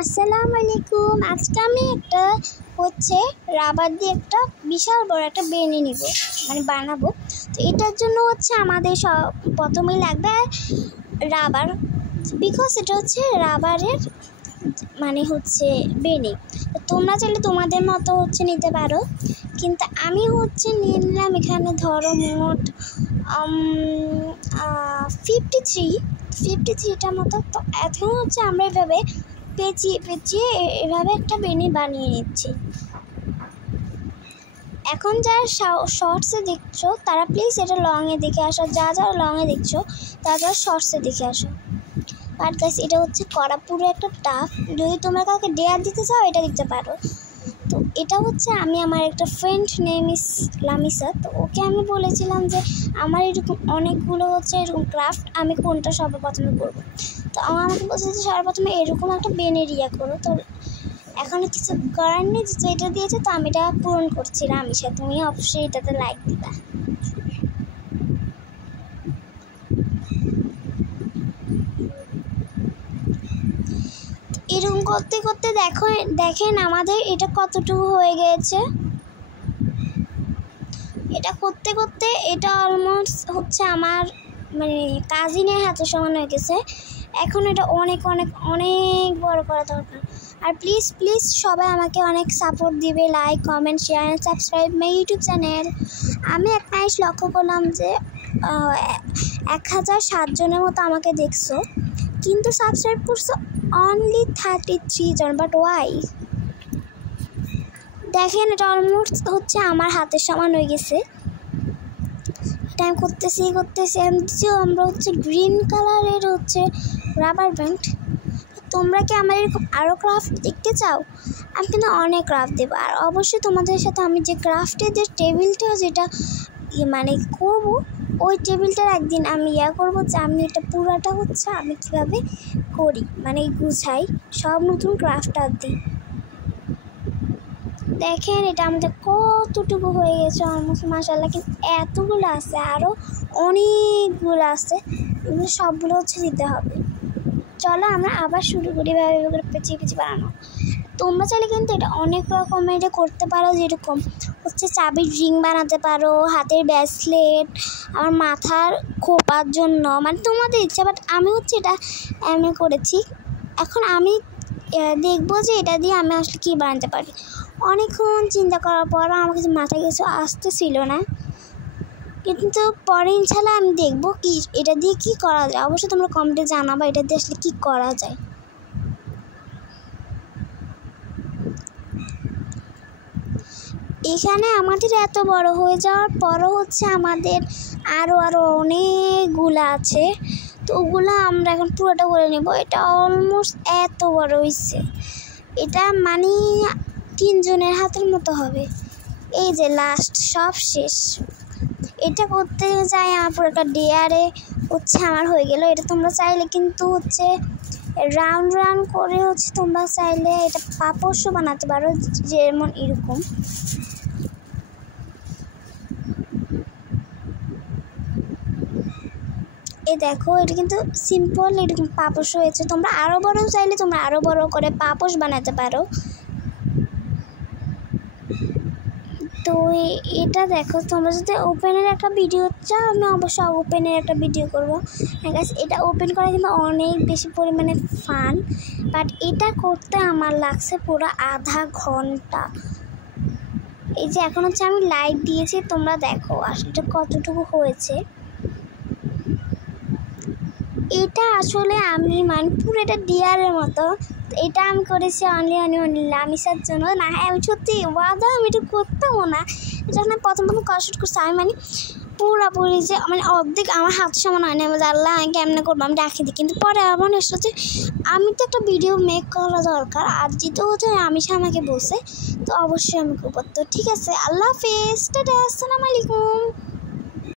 আসসালামু আলাইকুম। আজকে আমি একটা রাবার দিয়ে একটা বিশাল বড় একটা বেনি নিব, বানাবো। তো এটার জন্য আমাদের প্রথমেই লাগবে রাবার, বিকজ এটা রাবারের বেনি। তো তোমরা চাইলে তোমাদের মতো নিতে পারো, কিন্তু আমি নিয়ে নিলাম এখানে ধরো মোট 53টার মতো। তো এখন আমরা এভাবে পেঁচিয়ে পেঁচিয়ে এভাবে একটা বেনি বানিয়ে নিচ্ছি। এখন যারা শর্টসে দেখছো তারা প্লিজ এটা লংয়ে দেখে আসো, যারা লংয়ে দেখছো তারা শর্টসে দেখে আসো। বাট গাইস, এটা করা পুরো একটা টাফ। যদি তোমরা কাউকে ডেয়ার দিতে চাও এটা দিতে পারো। তো এটা আমি আমার একটা ফ্রেন্ড নেম ইস লামিসা। তো ওকে আমি বলেছিলাম যে আমার এরকম অনেকগুলো এরকম ক্রাফট, আমি কোনটা সর্বপ্রথমে করবো। তো আমাকে বলছে যে সর্বপ্রথমে এরকম একটা বেনের করো। তো এখন কিছু করার নেই, যে এটা দিয়েছে তো আমি এটা পূরণ করছি। রামিসা, তুমি অবশ্যই এটাতে লাইক দিবা। এরকম করতে করতে দেখেন আমাদের এটা কতটুকু হয়ে গেছে। এটা করতে করতে এটা অলমোস্ট আমার কাজিনের হাতে সমান হয়ে গেছে। এখন এটা অনেক অনেক অনেক বড় করা দরকার। আর প্লিজ প্লিজ সবাই আমাকে অনেক সাপোর্ট দিবে, like, comment, share and subscribe my YouTube channel. আমি একটা জিনিস লক্ষ্য করলাম যে 1007 জনের মতো আমাকে দেখছো, কিন্তু সাবস্ক্রাইব করছো অনলি 33 জন। But why? দেখেন এটা অলমোস্ট আমার হাতের সমান হয়ে গেছে। এটা আমি করতেছি আমরা গ্রিন কালারের রাবার ব্যান্ড। তোমরা কি আমার এরকম আরও ক্রাফট দেখতে চাও? আমি কিন্তু অনেক ক্রাফট দেবো। আর অবশ্যই তোমাদের সাথে আমি যে ক্রাফটের যে টেবিলটা যেটা করবো, ওই টেবিলটার একদিন আমি করবো যে আমি এটা পুরাটা আমি কীভাবে করি, গুছাই, সব নতুন ক্রাফটার দিই। দেখেন এটা আমাদের কতটুকু হয়ে গেছে অলমোস্ট, মাশাআল্লাহ। কিন্তু এতগুলো আছে, আরও অনেকগুলো আছে, এগুলো সবগুলো দিতে হবে। চলো আমরা আবার শুরু করি এভাবে পেঁচিয়ে পেঁচিয়ে বানানো। তোমরা চাইলে কিন্তু এটা অনেক রকমের এটা করতে পারো, যেরকম চাবির রিং বানাতে পারো, হাতের ব্রেসলেট, আমার মাথার খোপার জন্য, তোমাদের ইচ্ছা। বাট আমি এটা এমনি করেছি। এখন আমি দেখবো যে এটা দিয়ে আমি আসলে কী বানাতে পারি। অনেকক্ষণ চিন্তা করার পর আমার কাছে মাথায় কিছু আসতেছিল না, কিন্তু পরে ইনশাল্লাহ আমি দেখবো কি এটা দিয়ে কি করা যায়। অবশ্যই তোমরা কমেন্টে জানাবা এটা দিয়ে আসলে কী করা যায়। এখানে আমাদের এত বড় হয়ে যাওয়ার পরও আমাদের আরও অনেকগুলো আছে। তো ওগুলো আমরা এখন পুরোটা করে নেব। এটা অলমোস্ট এত বড় হয়েছে, এটা 3 জনের হাতের মতো হবে। এই যে লাস্ট সব শেষ। এটা করতে যাই আমার পুরো একটা ডেয়ারে আমার হয়ে গেল। এটা তোমরা চাইলে কিন্তু রাউন্ড রাউন্ড করে তোমরা চাইলে এটা পাপোশও বানাতে পারো, যেমন এরকম। এই দেখো এটা কিন্তু সিম্পল এরকম পাপোশ হয়েছে। তোমরা আরও বড় চাইলে তোমরা আরও বড় করে পাপোশ বানাতে পারো। তো এটা দেখো, তোমরা যদি ওপেনের একটা ভিডিও চাও, আমি অবশ্যই ওপেনের একটা ভিডিও করবো। এটা ওপেন করা কিন্তু অনেক বেশি পরিমাণে ফান। বাট এটা করতে আমার লাগছে পুরো আধা ঘন্টা। এই যে এখন আমি লাইট দিয়েছি, তোমরা দেখো আসলে কতটুকু হয়েছে। এটা আসলে আমি পুরো এটা ডিয়ারের মতো। এটা আমি করেছি অনলি লামিসার জন্য। না, আমি সত্যি ওয়াদা আমি এটা করতামও না। যখন আমি প্রথম কষ্ট করছি, আমি পুরোপুরি যে অর্ধেক আমার হাত সমান হয় না। আমি আল্লাহ আমি কেমনে করবো, আমি রাখি দিই। কিন্তু পরে আমার এসেছে আমি তো একটা ভিডিও মেক করা দরকার, আর যেহেতু রামিসা আমাকে বসে, তো অবশ্যই আমি করবো। তো ঠিক আছে, আল্লাহ হাফেজ, টাটা, আসসালামু আলাইকুম।